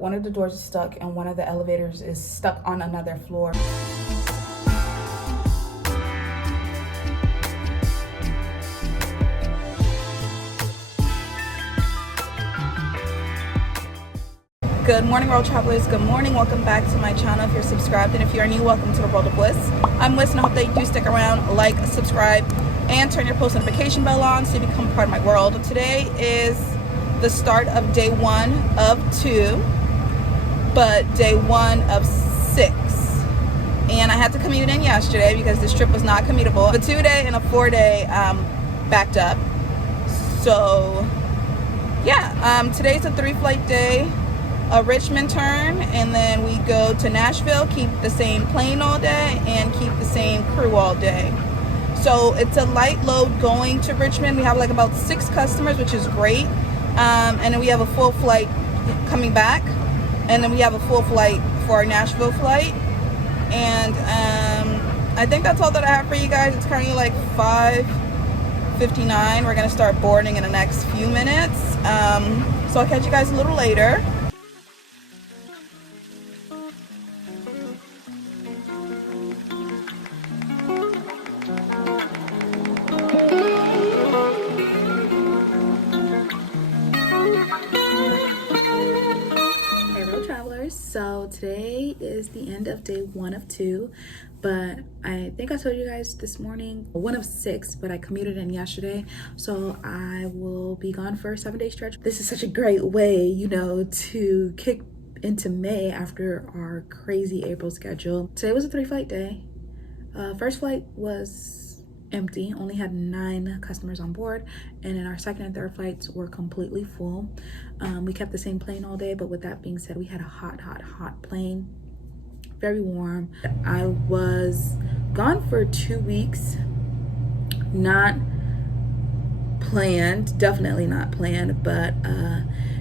One of the doors is stuck and one of the elevators is stuck on another floor. Good morning, world travelers. Good morning. Welcome back to my channel. If you're subscribed and if you are new, welcome to the world of bliss. I'm Bliss and I hope that you do stick around, like, subscribe, and turn your post notification bell on so you become part of my world. Today is the start of day 1 of 2, but day 1 of 6. And I had to commute in yesterday because this trip was not commutable. A 2-day and a 4-day backed up. So yeah, today's a 3-flight day. A Richmond turn, and then we go to Nashville, keep the same plane all day and keep the same crew all day. So it's a light load going to Richmond. We have like about 6 customers, which is great, and then we have a full flight coming back, and then we have a full flight for our Nashville flight. And I think that's all that I have for you guys. It's currently like 5:59. We're gonna start boarding in the next few minutes, so I'll catch you guys a little later. So today is the end of day 1 of 2, but I think I told you guys this morning 1 of 6, but I commuted in yesterday, so I will be gone for a 7-day stretch. This is such a great way, you know, to kick into May after our crazy April schedule. Today was a 3-flight day. First flight was empty, only had 9 customers on board, and then our second and third flights were completely full. We kept the same plane all day, but with that being said, we had a hot plane, very warm. I was gone for 2 weeks, not planned, definitely not planned, but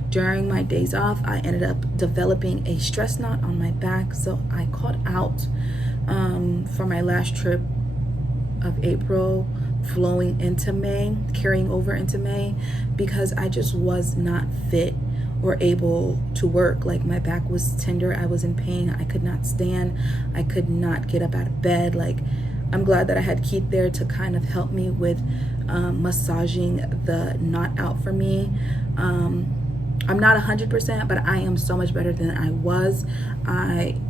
during my days off, I ended up developing a stress knot on my back, so I called out for my last trip of April, flowing into May, carrying over into May, because I just was not fit or able to work. Like, my back was tender, I was in pain, I could not stand, I could not get up out of bed. Like, I'm glad that I had Keith there to kind of help me with massaging the knot out for me. I'm not 100%, but I am so much better than I was. I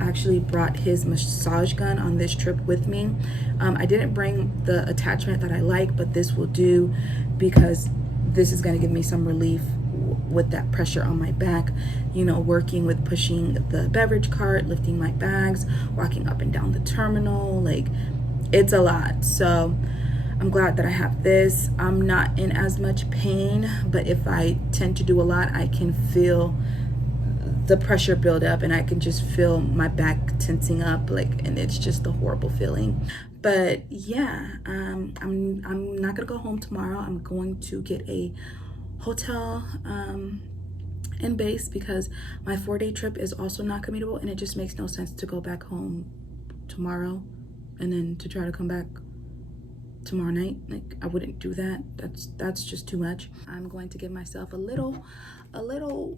actually brought his massage gun on this trip with me. I didn't bring the attachment that I like, but this will do because this is going to give me some relief with that pressure on my back, you know, working with pushing the beverage cart, lifting my bags, walking up and down the terminal. Like, it's a lot. So I'm glad that I have this. I'm not in as much pain, but if I tend to do a lot, I can feel the pressure build up and I can just feel my back tensing up, like, and it's just a horrible feeling. But yeah, I'm not gonna go home tomorrow. I'm going to get a hotel in base because my 4-day trip is also not commutable, and it just makes no sense to go back home tomorrow and then to try to come back tomorrow night. Like, I wouldn't do that. That's just too much. I'm going to give myself a little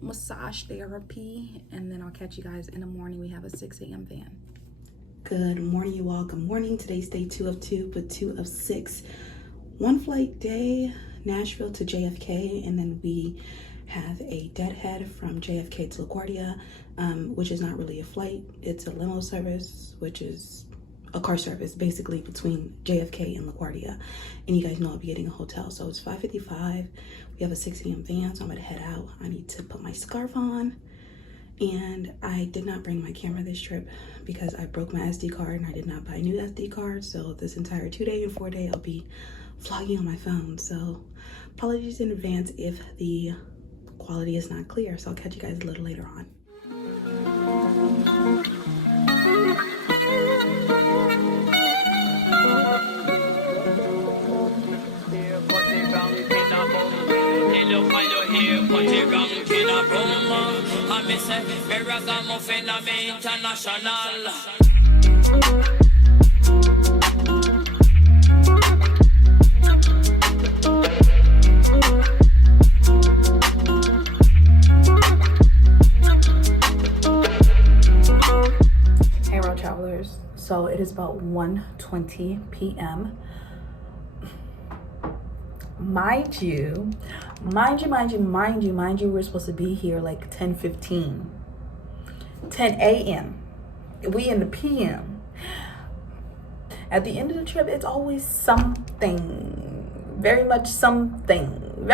massage therapy, and then I'll catch you guys in the morning. We have a 6 a.m. van. Good morning, you all. Good morning. Today's day 2 of 2, but 2 of 6. 1 flight day, Nashville to JFK, and then we have a deadhead from JFK to LaGuardia, which is not really a flight. It's a limo service, which is a car service basically between JFK and LaGuardia. And you guys know I'll be getting a hotel. So it's 5:55. We have a 6 a.m. van, so I'm gonna head out. I need to put my scarf on. And I did not bring my camera this trip because I broke my SD card and I did not buy a new SD card. So this entire 2-day and 4-day, I'll be vlogging on my phone. So apologies in advance if the quality is not clear. So I'll catch you guys a little later on. International. it is about 1:20 p.m. Mind you, we're supposed to be here like 10:15, 10 a.m. We in the p.m. At the end of the trip, it's always something, very much something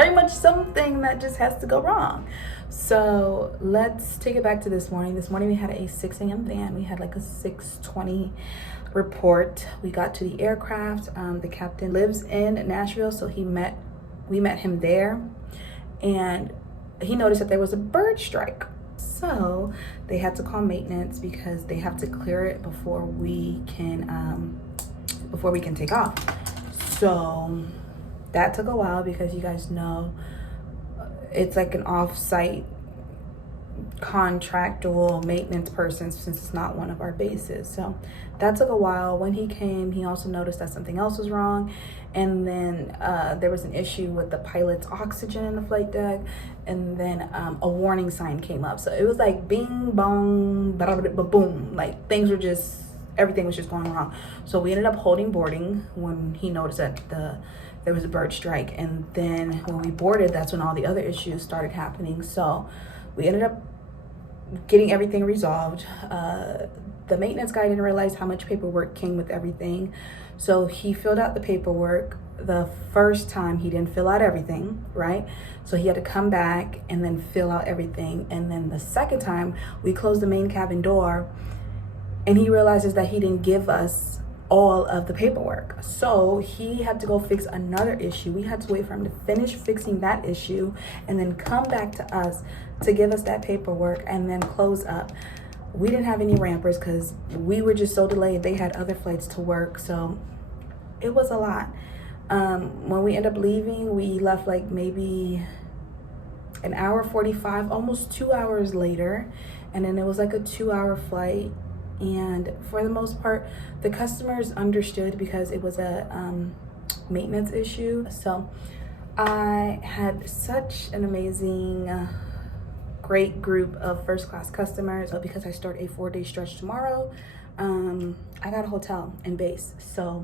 that just has to go wrong. So let's take it back to this morning. This morning we had a 6 a.m. van. We had like a 6:20 report. We got to the aircraft. The captain lives in Nashville, so we met him there, and he noticed that there was a bird strike. So they had to call maintenance because they have to clear it before we can take off. So that took a while because you guys know it's like an off-site contractual maintenance person since it's not one of our bases. So that took a while. When he came, he also noticed that something else was wrong, and then there was an issue with the pilot's oxygen in the flight deck, and then a warning sign came up. So it was like bing bong boom, like everything was just going wrong. So we ended up holding boarding when he noticed that there was a bird strike, and then when we boarded, that's when all the other issues started happening. So we ended up getting everything resolved. The maintenance guy didn't realize how much paperwork came with everything, so he filled out the paperwork. The first time he didn't fill out everything, right? So he had to come back and then fill out everything. And then the second time we closed the main cabin door, and he realizes that he didn't give us all of the paperwork. So he had to go fix another issue. We had to wait for him to finish fixing that issue and then come back to us to give us that paperwork and then close up. We didn't have any rampers because we were just so delayed. They had other flights to work, so it was a lot. When we ended up leaving, we left like maybe an hour 45, almost 2 hours later, and then it was like a 2-hour flight. And for the most part, the customers understood because it was a maintenance issue. So I had such an amazing great group of first class customers. Because I start a 4-day stretch tomorrow, I got a hotel and base. So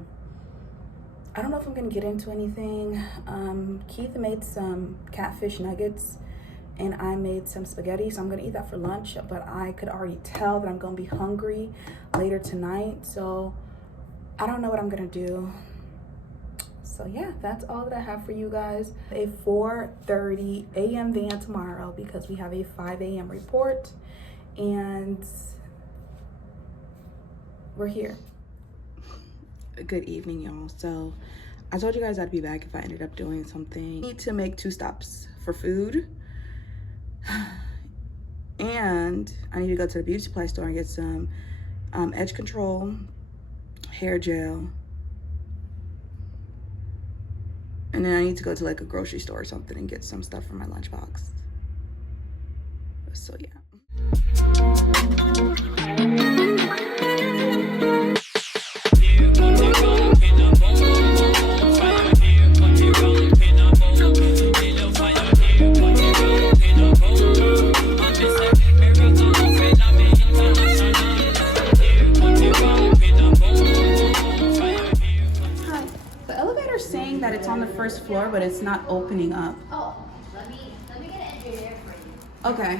I don't know if I'm gonna get into anything. Keith made some catfish nuggets and I made some spaghetti, so I'm gonna eat that for lunch, but I could already tell that I'm gonna be hungry later tonight, so I don't know what I'm gonna do. So yeah, that's all that I have for you guys. A 4:30 a.m. van tomorrow because we have a 5 a.m. report, and we're here. Good evening, y'all. So I told you guys I'd be back if I ended up doing something. I need to make 2 stops for food, and I need to go to the beauty supply store and get some edge control, hair gel, and then I need to go to like a grocery store or something and get some stuff for my lunchbox. So yeah. First floor, but it's not opening up. Oh, let me get an engineer for you. Okay.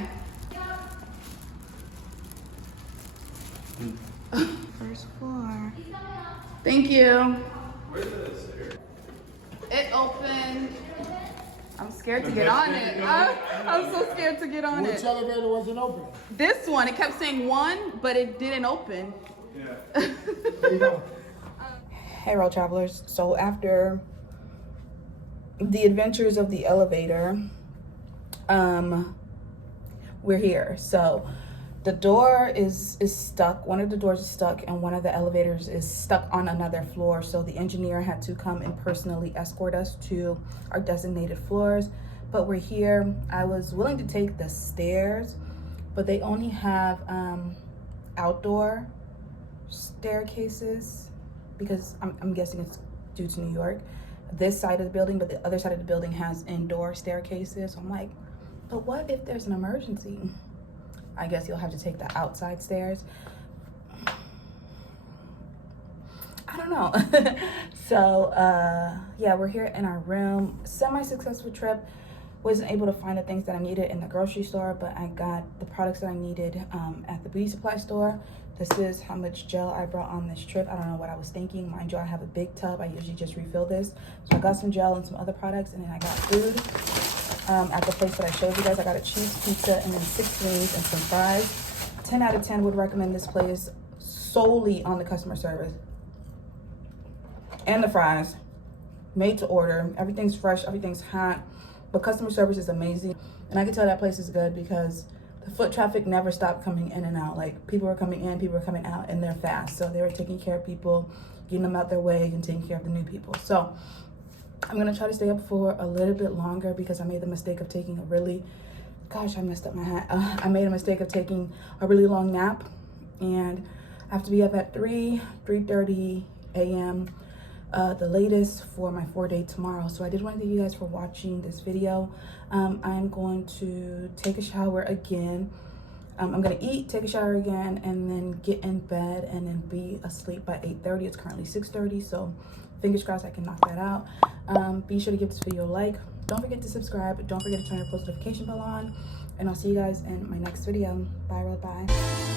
First floor. Thank you. It opened. I'm scared to get on it. I'm so scared to get on it. Which elevator wasn't open? This one. It kept saying 1, but it didn't open. Yeah. There you go. Hey, road travelers. So after the adventures of the elevator, we're here. So the door is stuck. One of the doors is stuck and one of the elevators is stuck on another floor. So the engineer had to come and personally escort us to our designated floors. But we're here. I was willing to take the stairs, but they only have outdoor staircases because I'm guessing it's due to New York. This side of the building, but the other side of the building has indoor staircases. So I'm like, but what if there's an emergency? I guess you'll have to take the outside stairs. don't know. So yeah, we're here in our room. Semi-successful trip. Wasn't able to find the things that I needed in the grocery store, but I got the products that I needed at the beauty supply store. This is how much gel I brought on this trip. I don't know what I was thinking. Mind you, I have a big tub. I usually just refill this. So I got some gel and some other products, and then I got food at the place that I showed you guys. I got a cheese pizza and then 6 wings and some fries. 10 out of 10 would recommend this place solely on the customer service. And the fries. Made to order. Everything's fresh. Everything's hot. But customer service is amazing. And I can tell that place is good because the foot traffic never stopped coming in and out. Like, people were coming in, people were coming out, and they're fast. So they were taking care of people, getting them out their way, and taking care of the new people. So I'm going to try to stay up for a little bit longer because I made the mistake of taking a really, gosh, I messed up my hat. I made a mistake of taking a really long nap. And I have to be up at 3:30 a.m. The latest for my 4-day tomorrow. So I did want to thank you guys for watching this video. I'm going to take a shower again. I'm going to eat, take a shower again, and then get in bed and then be asleep by 8:30. It's currently 6:30, so fingers crossed I can knock that out. Be sure to give this video a like. Don't forget to subscribe. Don't forget to turn your post notification bell on. And I'll see you guys in my next video. Bye, bye.